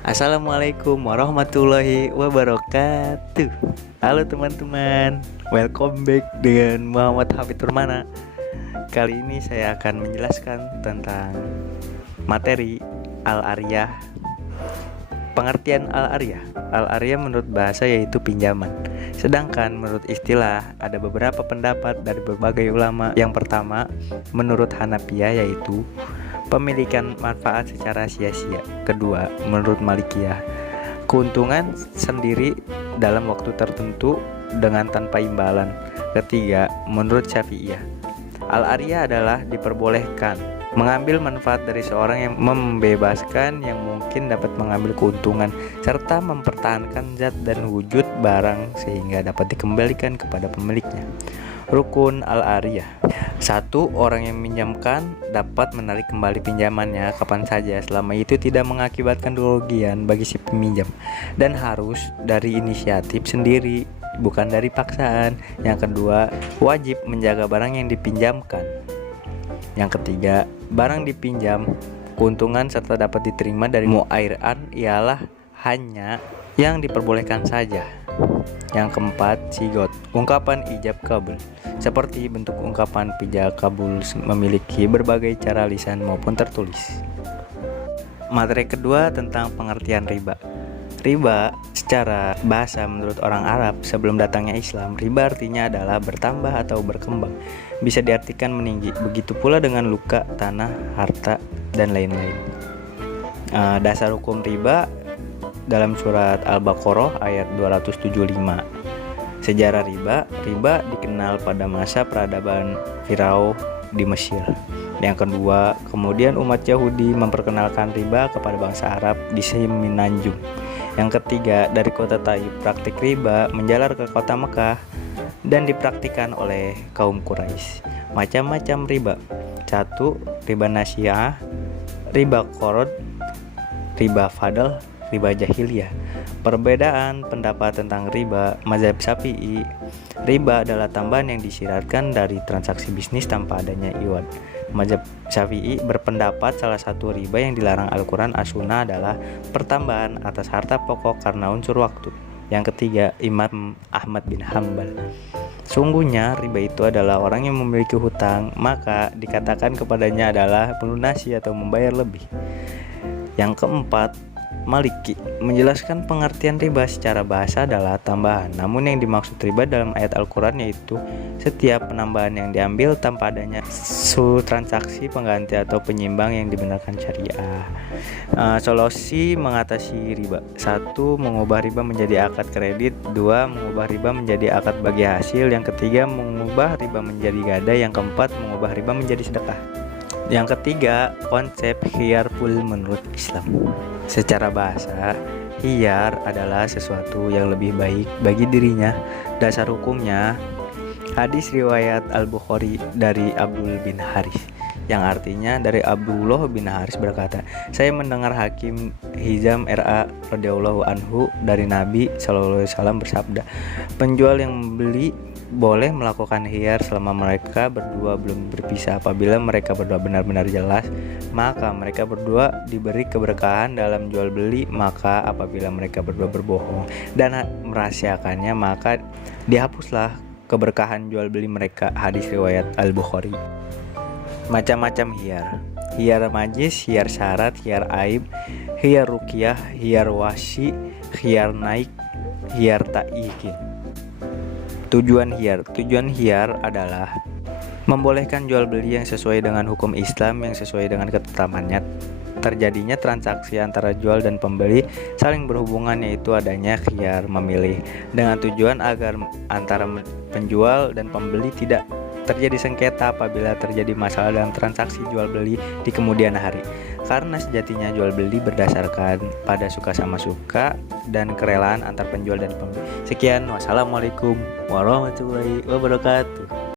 Assalamualaikum warahmatullahi wabarakatuh. Halo teman-teman, welcome back dengan Muhammad Hafid Turmana. Kali ini saya akan menjelaskan tentang materi Al-Ariyah. Pengertian Al-Ariyah. Al-Ariyah menurut bahasa yaitu pinjaman. Sedangkan menurut istilah ada beberapa pendapat dari berbagai ulama. Yang pertama, menurut Hanafiyah yaitu pemilikan manfaat secara sia-sia. Kedua, menurut Malikiyah, keuntungan sendiri dalam waktu tertentu dengan tanpa imbalan. Ketiga, menurut Syafi'iyah, Al-Ariyah adalah diperbolehkan mengambil manfaat dari seorang yang membebaskan yang mungkin dapat mengambil keuntungan serta mempertahankan zat dan wujud barang sehingga dapat dikembalikan kepada pemiliknya. Rukun Al-Ariyah. 1. Orang yang meminjamkan dapat menarik kembali pinjamannya kapan saja selama itu tidak mengakibatkan kerugian bagi si peminjam dan harus dari inisiatif sendiri, bukan dari paksaan. Yang kedua, wajib menjaga barang yang dipinjamkan. Yang ketiga, barang dipinjam, keuntungan serta dapat diterima dari muairan ialah hanya yang diperbolehkan saja. Yang keempat, sigot, ungkapan ijab kabul. Seperti bentuk ungkapan ijab kabul memiliki berbagai cara lisan maupun tertulis. Materi kedua tentang pengertian riba. Riba secara bahasa menurut orang Arab sebelum datangnya Islam, riba artinya adalah bertambah atau berkembang. Bisa diartikan meninggi. Begitu pula dengan luka, tanah, harta, dan lain-lain. Dasar hukum riba dalam surat Al-Baqarah ayat 275. Sejarah riba dikenal pada masa peradaban Firaun di Mesir. Yang kedua, kemudian umat Yahudi memperkenalkan riba kepada bangsa Arab di Semenanjung. Yang ketiga, dari kota Taif, praktik riba menjalar ke kota Mekah dan dipraktikkan oleh kaum Quraisy. Macam-macam riba. 1. Riba nasiah, riba qard, riba fadl, riba jahiliyah. Perbedaan pendapat tentang riba. Mazhab Syafi'i, riba adalah tambahan yang disyaratkan dari transaksi bisnis tanpa adanya iwad. Mazhab Syafi'i berpendapat salah satu riba yang dilarang Al-Quran As-Sunnah adalah pertambahan atas harta pokok karena unsur waktu. Yang ketiga, Imam Ahmad bin Hambal, sungguhnya riba itu adalah orang yang memiliki hutang, maka dikatakan kepadanya adalah melunasi atau membayar lebih. Yang keempat, Maliki menjelaskan pengertian riba secara bahasa adalah tambahan. Namun yang dimaksud riba dalam ayat Al-Quran yaitu setiap penambahan yang diambil tanpa adanya suatu transaksi pengganti atau penyimbang yang dibenarkan syariah. Solusi mengatasi riba. 1. Mengubah riba menjadi akad kredit. 2. Mengubah riba menjadi akad bagi hasil. Yang ketiga, mengubah riba menjadi gada. Yang keempat, mengubah riba menjadi sedekah. Yang ketiga, konsep khiyar pul menurut Islam. Secara bahasa, khiyar adalah sesuatu yang lebih baik bagi dirinya. Dasar hukumnya, hadis riwayat Al-Bukhari dari Abdul bin Haris, yang artinya dari Abdullah bin Haris berkata, saya mendengar Hakim Hizam R.A. radhiyallahu anhu dari Nabi SAW bersabda, penjual yang membeli boleh melakukan khiyar selama mereka berdua belum berpisah. Apabila mereka berdua benar-benar jelas, maka mereka berdua diberi keberkahan dalam jual beli. Maka apabila mereka berdua berbohong dan merahasiakannya, maka dihapuslah keberkahan jual beli mereka. Hadis riwayat Al-Bukhari. Macam-macam khiyar. Khiyar majlis, khiyar syarat, khiyar aib, khiyar ruqyah, khiyar wasi, khiyar naik, khiyar ta'ikin. Tujuan khiyar adalah membolehkan jual beli yang sesuai dengan hukum Islam yang sesuai dengan ketetapannya. Terjadinya transaksi antara jual dan pembeli saling berhubungan, yaitu adanya khiyar memilih dengan tujuan agar antara penjual dan pembeli tidak terjadi sengketa apabila terjadi masalah dalam transaksi jual beli di kemudian hari. Karena sejatinya jual beli berdasarkan pada suka sama suka dan kerelaan antar penjual dan pembeli. Sekian, wassalamualaikum warahmatullahi wabarakatuh.